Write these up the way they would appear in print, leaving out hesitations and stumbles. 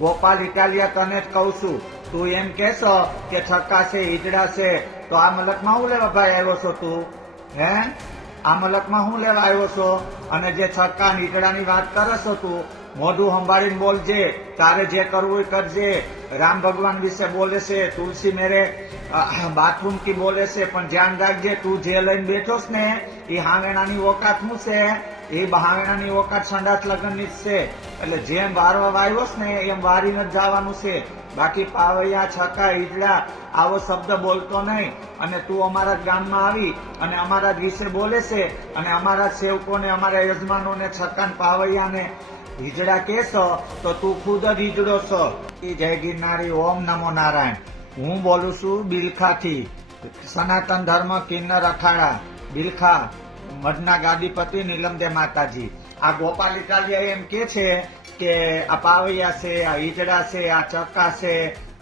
ગોપાલ ઇટાલિયા તને જ કહું છું, તું એમ કહેશો કે છક્કા છે ઈજડા છે તો આ મલકમાં હું લેવા ભાઈ આવ્યો છો તું? હે, આ મલકમાં હું લેવા આવ્યો છો? અને જે છક્કા ઈજડાની વાત કરે છો તું, મોઢું સંભાળીને બોલજે, તારે જે કરવું એ કરજે. રામ ભગવાન વિશે બોલે છે, તુલસી મેરે બાથરૂમ કી બોલે છે, પણ ધ્યાન રાખજે તું જે લઈને બેઠો છે ને એ હાંવેણાની ઓકાત શું છે? એ હાંવેણાની ઓકાત સંડાસ લગ્નની જ છે. એટલે જેમ વારવા વાવ્યો છે ને એમ વારીને જ જવાનું છે. બાકી પાવૈયા, છક્કા, ઈજડા આવો શબ્દ બોલતો નહીં. અને તું અમારા ગામમાં આવી અને અમારા જ વિશે બોલે છે અને અમારા સેવકોને, અમારા યજમાનોને છક્કા ને પાવૈયાને ઈજડા કહેશો તો તું ખુદ જ ઈજડો છો. જય ગિરનારી, ઓમ નમો નારાયણ. હું બોલું છું બિલખાથી, સનાતન ધર્મ કિન્નર અખાડા બિલખા, મઢના ગાદીપતિ નીલમદે માતાજી. આ ગોપાલ ઇટાલિયા એમ કે છે કે આ પાવૈયા છે, આ ઈજડા છે, આ છક્કા છે.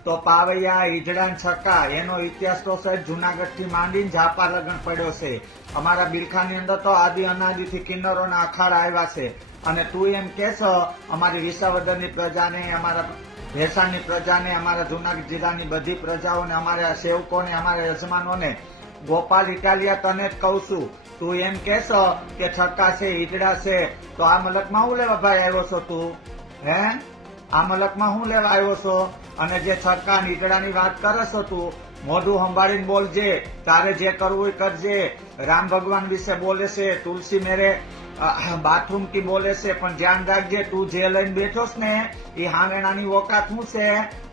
તો પાવૈયા, ઈજડા ને છક્કા એનો ઇતિહાસ તો સાહેબ જુનાગઢ થી માંડીને ઝાપા લગન પડ્યો છે. અમારા બિલખાની અંદર તો આદિ અનાદિથી કિન્નરોના અખાડા આવ્યા છે. અને તું એમ કહેશો અમારી વિસાવદરની પ્રજાને, અમારા ભેસાણની પ્રજાને, અમારા જુનાગઢ જિલ્લાની બધી પ્રજાઓને, અમારા સેવકોને, અમારા યજમાનોને, ગોપાલ ઇટાલિયા તને જ કહું છું, તું એમ કહેશો કે છક્કા છે ઈજડા છે તો આ મલકમાં હું લેવા ભાઈ આવ્યો છો તું? હે, આ મલકમાં હું લેવા આવ્યો છો? અને જે છક્કા ઈજડાની વાત કરે છો તું, મોઢું સંભાળીને બોલજે, તારે જે કરવું એ કરજે. રામ ભગવાન વિશે બોલે છે, તુલસી મેરે બાથરૂમ કી બોલે છે, પણ ધ્યાન રાખજે તું જે લઈને બેઠો છે ને એ હાંવેણાની ઓકાત શું છે?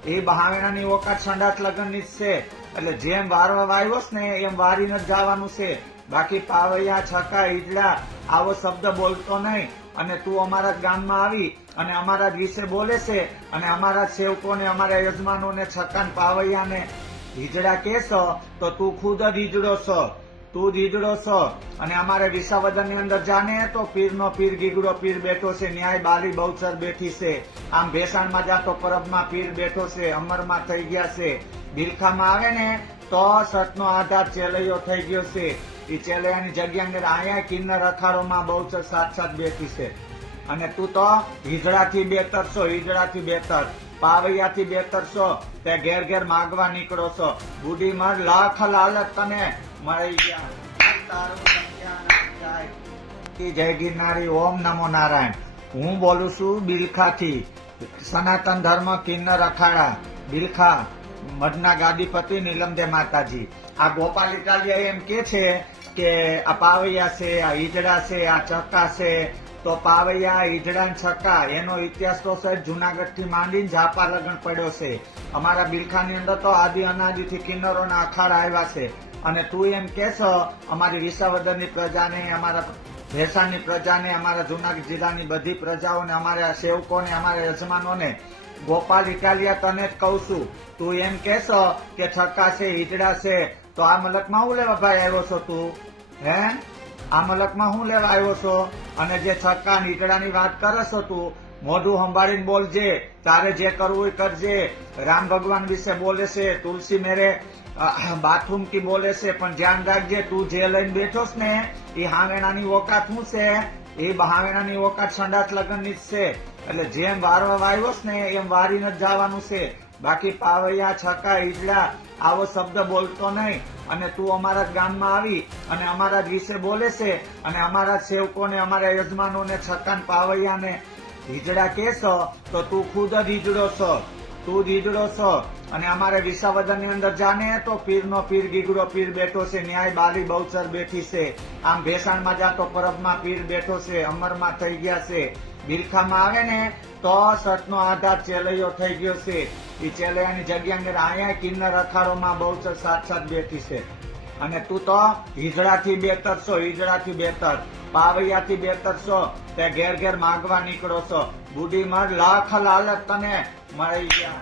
એ હાંવેણાની ઓકાત સંડાસ લગ્નની જ છે. એટલે જેમ વારવા વાવ્યો છે ને એમ વારીને જ જવાનું છે. બાકી પાવૈયા, છક્કા, ઈજડા આવો શબ્દ બોલતો નહીં. અને તું અમારા ગામમાં આવી અને અમારા જ વિશે બોલે છે અને અમારા સેવકોને, અમારા યજમાનોને છક્કા ને પાવૈયાને ઈજડા કહેશો તો તું ખુદ જ ઈજડો છો. તું જ ઈજડો છો. અને અમારે વિસાવદરની અંદર જાને તો પીરનો પીર ગીગડો પીર બેઠો છે, ન્યાય બાલી બહુચર બેઠી છે. આમ ભેસાણમાં જાતો પરબમાં પીર બેઠો છે, અમરમાં થઈ ગયા છે. બિલખામાં આવે ને તો સતનો આધાર ચેલૈયો થઈ ગયો છે. એ ચેલૈયાની જગ્યા અંદર અહીંયા કિન્નર અખાડોમાં બહુચર સાથ બેઠી છે. અને તું તો ઈજડાથી બેતર છો, ઈજડાથી બેતર, પાવૈયાથી બેતર છો. તે ઘેર ઘેર માગવા નીકળો છો. બુઢી મર લાખ લાલચ તને મળી ગયા. જય ગિરનારી, ઓમ નમો નારાયણ. હું બોલું છું બિલખાથી, સનાતન ધર્મ કિન્નર અખાડા બિલખા, મઢના ગાદીપતિ નીલમદે માતાજી. આ ગોપાલ ઇટાલિયા એમ કે છે કે આ પાવૈયા છે, આ ઈજડા છે, આ છક્કા છે. તો પાવૈયા, ઈજડા ને છક્કા એનો ઇતિહાસ તો સાહેબ જુનાગઢ થી માંડીને ઝાપા લગન પડ્યો છે. અમારા બિલખાની અંદર તો આદિ અનાદિથી કિન્નરોના અખાડા આવ્યા છે. અને તું એમ કહેશો અમારી વિસાવદરની પ્રજાને, અમારા ભેસાણની પ્રજાને, અમારા જુનાગઢ જિલ્લાની બધી પ્રજાઓને, અમારા સેવકોને, અમારા યજમાનોને, ગોપાલ ઇટાલિયા તને જ કહું છું, તું એમ કહેશો કે છક્કા છે ઈજડા છે તો આ મલકમાં હું લેવા ભાઈ આવ્યો છો તું? હે, આ મલકમાં હું લેવા આવ્યો છો? અને જે છક્કા ઈજડાની વાત કરે છો તું, મોઢું સંભાળીને બોલજે, તારે જે કરવું એ કરજે. રામ ભગવાન વિશે બોલે છે, તુલસી મેરે બાથરૂમ કી બોલે છે, પણ ધ્યાન રાખજે તું જે લઈને બેઠો છે ને એ હાંવેણાની ઓકાત શું છે? એ હાંવેણાની ઓકાત સંડાસ લગ્નની જ છે. એટલે જેમ વારવા વાવ્યો છે ને એમ વારીને જ જવાનું છે. બાકી પાવૈયા, છક્કા, ઈજડા આવો શબ્દ બોલતો નહીં. અને તું અમારા ગામમાં આવી અને અમારા જ વિશે બોલે છે અને અમારા સેવકોને, અમારા યજમાનોને છક્કા ને પાવૈયાને ઈજડા કહેશો તો તું ખુદ જ ઈજડો છો. તું જ ઈજડો છો. અને અમારે વિસાવદરની અંદર જાને તો પીરનો પીર ગીગડો પીર બેઠો છે, ન્યાય બાલી બહુચર બેઠી છે. આમ ભેસાણમાં જાતો પરબમાં પીર બેઠો છે, અમરમાં થઈ ગયા છે. બિલખામાં આવે ને તો સતનો આધાર ચેલૈયો થઈ ગયો છે. એ ચેલૈયાની જગ્યા અંદર અહીંયા કિન્નર અખાડોમાં બહુચર સાથ બેઠી છે. અને તું તો ઈજડાથી બેતર છો, ઈજડાથી બેતર, પાવૈયાથી બેતર છો. તે ઘેર ઘેર માગવા નીકળો છો. બુઢી મર લાખ લાલચ તને મળી ગયા.